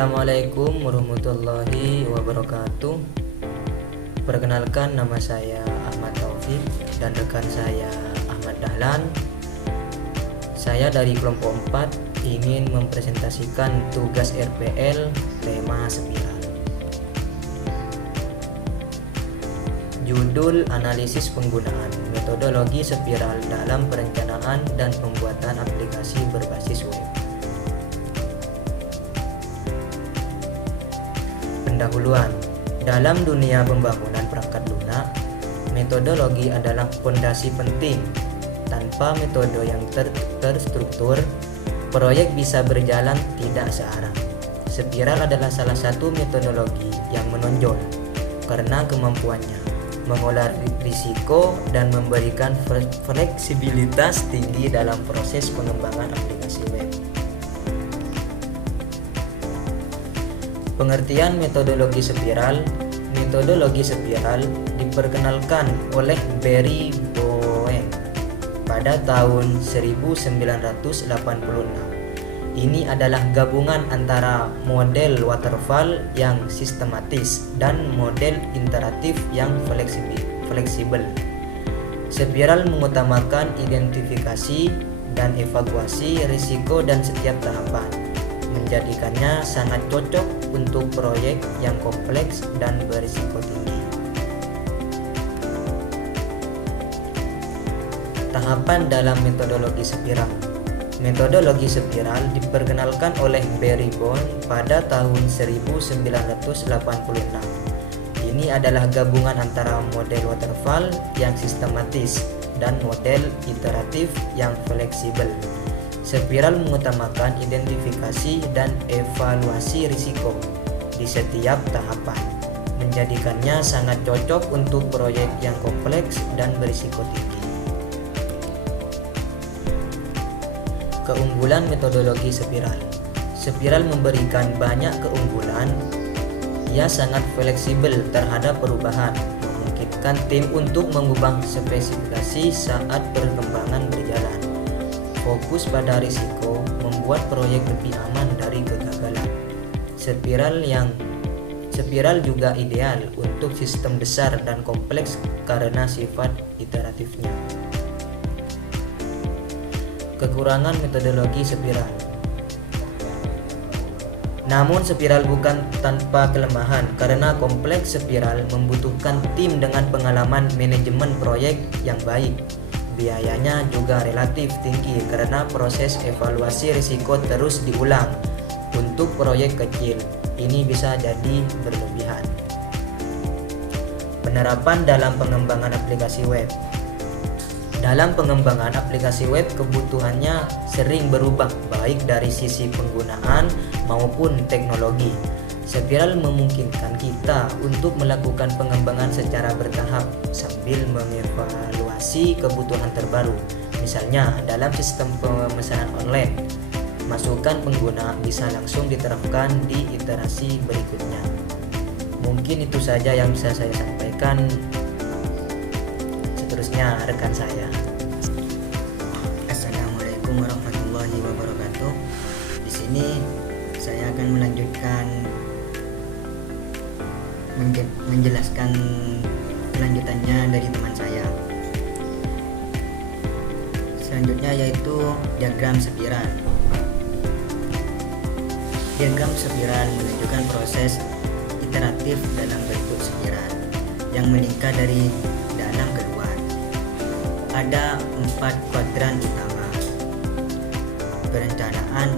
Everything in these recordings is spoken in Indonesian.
Assalamualaikum warahmatullahi wabarakatuh. Perkenalkan, nama saya Ahmad Taufik dan rekan saya Ahmad Dahlan. Saya dari kelompok 4 ingin mempresentasikan tugas RPL tema spiral. Judul: analisis penggunaan metodologi spiral dalam perencanaan dan pembuatan aplikasi berbasis web. Pendahuluan. Dalam dunia pembangunan perangkat lunak, metodologi adalah fondasi penting. Tanpa metode yang terstruktur, proyek bisa berjalan tidak searah. Spiral adalah salah satu metodologi yang menonjol karena kemampuannya mengolah risiko dan memberikan fleksibilitas tinggi dalam proses pengembangan aplikasi web. Pengertian metodologi spiral. Metodologi spiral diperkenalkan oleh Barry Bowen pada tahun 1986. Ini adalah gabungan antara model waterfall yang sistematis dan model iteratif yang fleksibel. Spiral mengutamakan identifikasi dan evaluasi risiko dan setiap tahapan, menjadikannya sangat cocok untuk proyek yang kompleks dan berisiko tinggi. Tahapan dalam metodologi spiral. Metodologi spiral diperkenalkan oleh Barry Bowen pada tahun 1986. Ini adalah gabungan antara model waterfall yang sistematis dan model iteratif yang fleksibel. Spiral mengutamakan identifikasi dan evaluasi risiko di setiap tahapan, menjadikannya sangat cocok untuk proyek yang kompleks dan berisiko tinggi. Keunggulan metodologi spiral. Spiral memberikan banyak keunggulan. Ia sangat fleksibel terhadap perubahan, memungkinkan tim untuk mengubah spesifikasi saat perkembangan berjalan. Fokus pada risiko membuat proyek lebih aman dari kegagalan. Spiral juga ideal untuk sistem besar dan kompleks karena sifat iteratifnya. Kekurangan metodologi spiral. Namun spiral bukan tanpa kelemahan, karena kompleks spiral membutuhkan tim dengan pengalaman manajemen proyek yang baik. Biayanya juga relatif tinggi karena proses evaluasi risiko terus diulang. Untuk proyek kecil, ini bisa jadi berlebihan. Penerapan dalam pengembangan aplikasi web. Dalam pengembangan aplikasi web, kebutuhannya sering berubah baik dari sisi penggunaan maupun teknologi. Spiral memungkinkan kita untuk melakukan pengembangan secara bertahap sambil mengevaluasi kebutuhan terbaru. Misalnya, dalam sistem pemesanan online, masukan pengguna bisa langsung diterapkan di iterasi berikutnya. Mungkin itu saja yang bisa saya sampaikan. Seterusnya rekan saya. Assalamualaikum warahmatullahi wabarakatuh. Di sini saya akan menjelaskan kelanjutannya dari teman saya. Selanjutnya yaitu diagram spiral. Diagram spiral menunjukkan proses iteratif dalam bentuk spiral yang meningkat dari dalam ke luar. Ada 4 kuadran utama: perencanaan,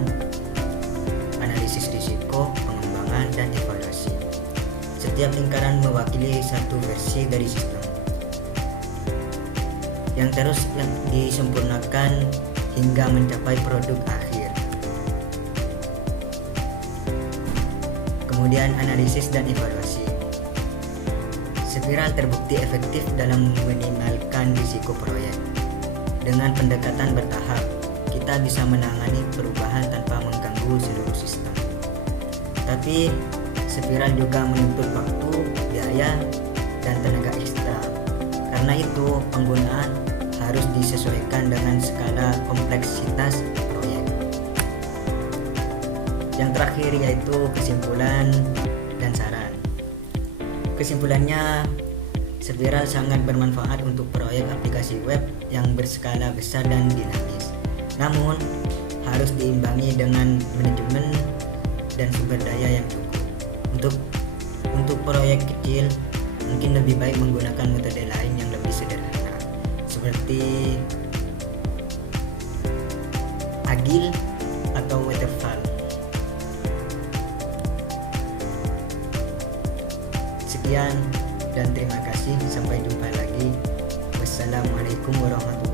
analisis risiko, pengembangan, dan evaluasi. Setiap lingkaran mewakili satu versi dari sistem yang terus disempurnakan hingga mencapai produk akhir. Kemudian analisis dan evaluasi. Spiral terbukti efektif dalam meminimalkan risiko proyek. Dengan pendekatan bertahap, kita bisa menangani perubahan tanpa mengganggu seluruh sistem. Tapi spiral juga menuntut waktu, biaya, dan tenaga ekstra. Karena itu, penggunaan harus disesuaikan dengan skala kompleksitas proyek. Yang terakhir yaitu kesimpulan dan saran. Kesimpulannya, Spiral sangat bermanfaat untuk proyek aplikasi web yang berskala besar dan dinamis. Namun, harus diimbangi dengan manajemen dan sumber daya yang cukup. Untuk proyek kecil, mungkin lebih baik menggunakan metode lain yang lebih sederhana, seperti Agile atau Waterfall. Sekian dan terima kasih. Sampai jumpa lagi. Wassalamualaikum warahmatullahi wabarakatuh.